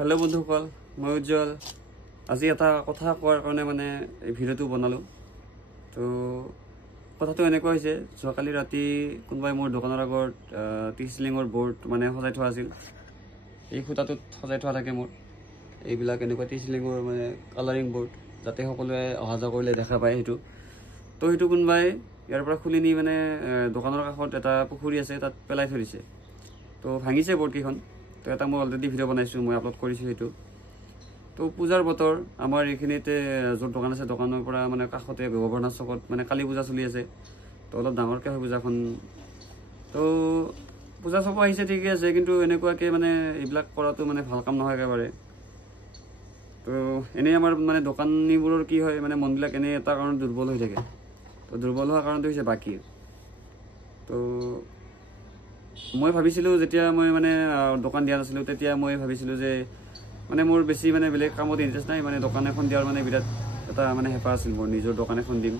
hello बंधुসকল मैं उज्जवल আজি এটা কথা কোৱাৰ কাৰণে মানে এই ভিডিওটো বনালো তো কথাটো এনেকুৱা হৈছে সকালি ৰাতি কোনবাই মোৰ দোকানৰ আগত টিচিলিংৰ বোৰ্ড মানে সজাই থোৱা আছিল এই খুঁটাটোত সজাই থোৱা থাকে মোৰ এইবিলাক এনেকুৱা টিচিলিংৰ মানে কালাৰিং বোৰ্ড যাতে সকলোৱে অহা যোৱা কৰিলে দেখা পায় হেতু তো হেতু কোনবাই ইয়াৰ পৰা খুলি নি মানে দোকানৰ কাষত এটা পুখুৰী আছে তাত পেলাই থৈ দিছে তো ভাঙিছে বোৰ্ড কেইখন তো এটা মই অলৰেডি ভিডিও বনাইছো মই আপলোড কৰিছো হেতু তো পূজাৰ বতৰ আমাৰ এখিনিতে য'ত দোকান আছে দোকানৰ পৰা মানে কাষতে গভৰ্ণৰ চকত মানে কালী পূজা চলি আছে তো অলপ ডাঙৰকৈ হয় পূজাখন তো পূজা চব আহিছে ঠিকই আছে কিন্তু এনেকুৱাকৈ মানে এইবিলাক কৰাটো মানে ভাল কাম নহয় একেবাৰে তো এনেই আমাৰ মানে দোকানীবোৰৰ কি হয় মানে মনবিলাক এনে এটা কাৰণ দুৰ্বল হৈ থাকে তো দুৰ্বল হোৱাৰ কাৰণটো হৈছে বাকী তো মই ভাবিছিলোঁ যেতিয়া মই মানে দোকান দিয়া নাছিলোঁ তেতিয়া মই ভাবিছিলোঁ যে মানে মোৰ বেছি মানে বেলেগ কামত ইণ্টাৰেষ্ট নাই মানে দোকান এখন দিয়াৰ মানে বিৰাট এটা মানে হেঁপাহ আছিল মোৰ নিজৰ দোকান এখন দিম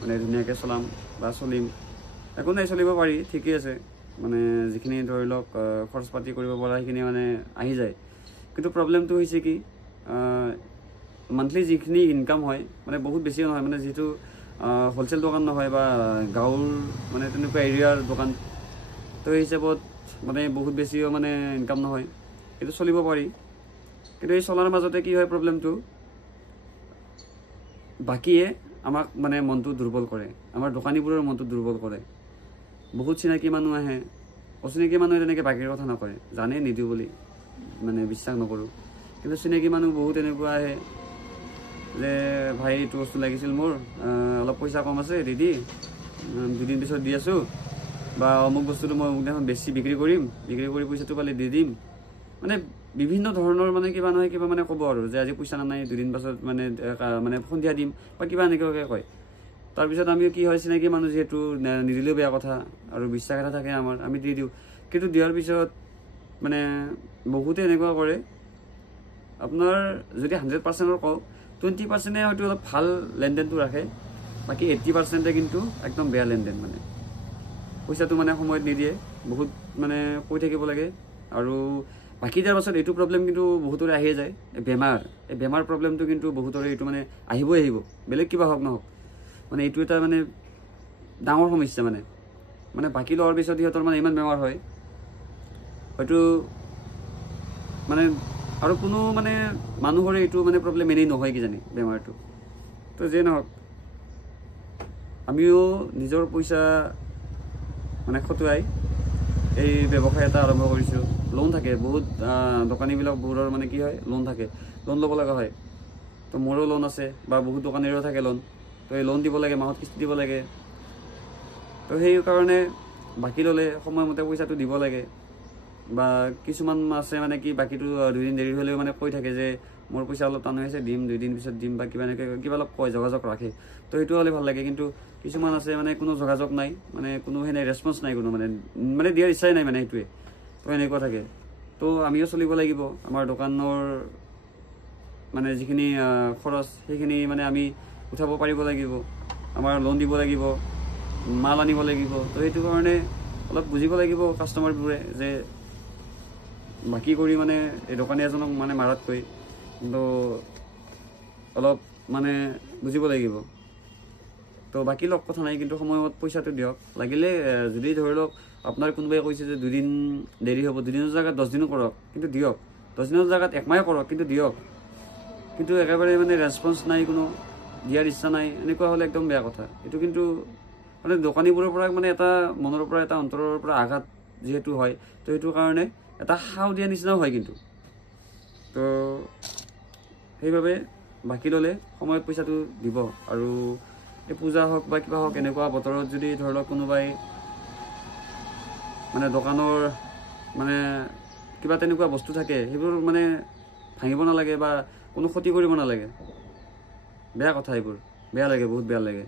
মানে ধুনীয়াকৈ চলাম বা চলিম একো নাই চলিব পাৰি ঠিকেই আছে মানে যিখিনি ধৰি লওক খৰচ পাতি কৰিব পৰা সেইখিনি মানে আহি যায় কিন্তু প্ৰব্লেমটো হৈছে কি মান্থলি যিখিনি ইনকাম হয় মানে বহুত বেছি নহয় মানে যিটো হোলচেল দোকান নহয় বা গাঁৱৰ মানে তেনেকুৱা এৰিয়াৰ দোকান তো এই হিচাপত মানে বহুত বেছিও মানে ইনকাম নহয় কিন্তু চলিব পাৰি কিন্তু এই চলাৰ মাজতে কি হয় প্ৰব্লেমটো বাকিয়ে আমাক মানে মনটো দুৰ্বল কৰে আমাৰ দোকানীবোৰৰ মনটো দুৰ্বল কৰে বহুত চিনাকি মানুহ আহে অচিনাকি মানুহে তেনেকৈ বাকীৰ কথা নকৰে জানে নিদিওঁ বুলি মানে বিশ্বাস নকৰোঁ কিন্তু চিনাকি মানুহ বহুত এনেকুৱা আহে যে ভাই এইটো বস্তু লাগিছিল মোৰ অলপ পইচা কম আছে দি দুদিন পিছত দি আছোঁ বা অমুক বস্তুটো মই অমুক দিনাখন বেছি বিক্ৰী কৰি পইচাটো পালে দি দিম মানে বিভিন্ন ধৰণৰ মানে কিবা নহয় কিবা মানে ক'ব আৰু যে আজি পইচা নাই দুদিন পাছত মানে মানে সন্ধিয়া দিম বা কিবা এনেকুৱাকৈ কয় তাৰপিছত আমি কি হয় চিনাকি মানুহ যিহেতু নিদিলেও বেয়া কথা আৰু বিশ্বাস এটা থাকে আমাৰ আমি দি দিওঁ কিন্তু দিয়াৰ পিছত মানে বহুতে এনেকুৱা কৰে আপোনাৰ যদি 100%ৰ কওঁ 20%ে হয়তো অলপ ভাল লেনদেনটো ৰাখে বাকী 80%ে কিন্তু একদম বেয়া লেনদেন মানে পইচাটো মানে সময়ত নিদিয়ে বহুত মানে কৈ থাকিব লাগে আৰু বাকী দিয়াৰ পাছত এইটো প্ৰব্লেম কিন্তু বহুতৰে আহিয়ে যায় এই বেমাৰ প্ৰব্লেমটো কিন্তু বহুতৰে এইটো মানে আহিব বেলেগ কিবা হওক নহওক মানে এইটো এটা মানে ডাঙৰ সমস্যা মানে বাকী লোৱাৰ পিছত সিহঁতৰ মানে ইমান বেমাৰ হয় হয়তো মানে আৰু কোনো মানে মানুহৰে এইটো মানে প্ৰব্লেম এনেই নহয় কিজানি বেমাৰটো তো যে নহওক আমিও নিজৰ পইচা মানে খটুৱাই এই ব্যৱসায় এটা আৰম্ভ কৰিছোঁ লোন থাকে বহুত দোকানীবিলাক বোৰৰ মানে কি হয় লোন থাকে লোন ল'ব লগা হয় তো মোৰো লোন আছে বা বহুত দোকানীৰো থাকে লোন তো এই লোন দিব লাগে মাহত কিস্তি দিব লাগে তো সেই কাৰণে বাকী ল'লে সময়মতে পইচাটো দিব লাগে বা কিছুমান আছে মানে কি বাকীটো দুদিন দেৰি হ'লেও মানে কৈ থাকে যে মোৰ পইচা অলপ টান হৈ আছে দিম 2 দিন পিছত দিম বা কিবা এনেকৈ কিবা অলপ কয় যোগাযোগ ৰাখে তো সেইটো হ'লে ভাল লাগে কিন্তু কিছুমান আছে মানে কোনো যোগাযোগ নাই মানে কোনো সেনে ৰেছপন্স নাই কোনো মানে দিয়াৰ ইচ্ছাই নাই মানে সেইটোৱে তো এনেকুৱা থাকে তো আমিও চলিব লাগিব আমাৰ দোকানৰ মানে যিখিনি খৰচ সেইখিনি মানে আমি উঠাব পাৰিব লাগিব আমাৰ লোন দিব লাগিব মাল আনিব লাগিব তো সেইটো কাৰণে অলপ বুজিব লাগিব কাষ্টমাৰবোৰে যে বাকী কৰি মানে এই দোকানী এজনক মানে মাৰাতকৈ কিন্তু অলপ মানে বুজিব লাগিব তো বাকী লগ কথা নাই কিন্তু সময়ত পইচাটো দিয়ক লাগিলে যদি ধৰি লওক আপোনাৰ কোনোবাই কৈছে যে 2 দিন দেৰি হ'ব 2 দিনৰ জেগাত 10 দিনো কৰক কিন্তু দিয়ক 10 দিনৰ জেগাত 1 মাহে কৰক কিন্তু দিয়ক কিন্তু একেবাৰে মানে ৰেছপন্স নাই কোনো দিয়াৰ ইচ্ছা নাই এনেকুৱা হ'লে একদম বেয়া কথা এইটো কিন্তু মানে দোকানীবোৰৰ পৰা মানে এটা মনৰ পৰা এটা অন্তৰৰ পৰা আঘাত যিহেতু হয় তো সেইটো কাৰণে এটা হাও দিয়া নিচিনাও হয় কিন্তু তো সেইবাবে বাকী ল'লে সময়ত পইচাটো দিব আৰু এই পূজা হওক বা কিবা হওক এনেকুৱা বতৰত যদি ধৰি লওক কোনোবাই মানে দোকানৰ মানে কিবা তেনেকুৱা বস্তু থাকে সেইবোৰ মানে ভাঙিব নালাগে বা কোনো ক্ষতি কৰিব নালাগে বেয়া কথা এইবোৰ বেয়া লাগে বহুত বেয়া লাগে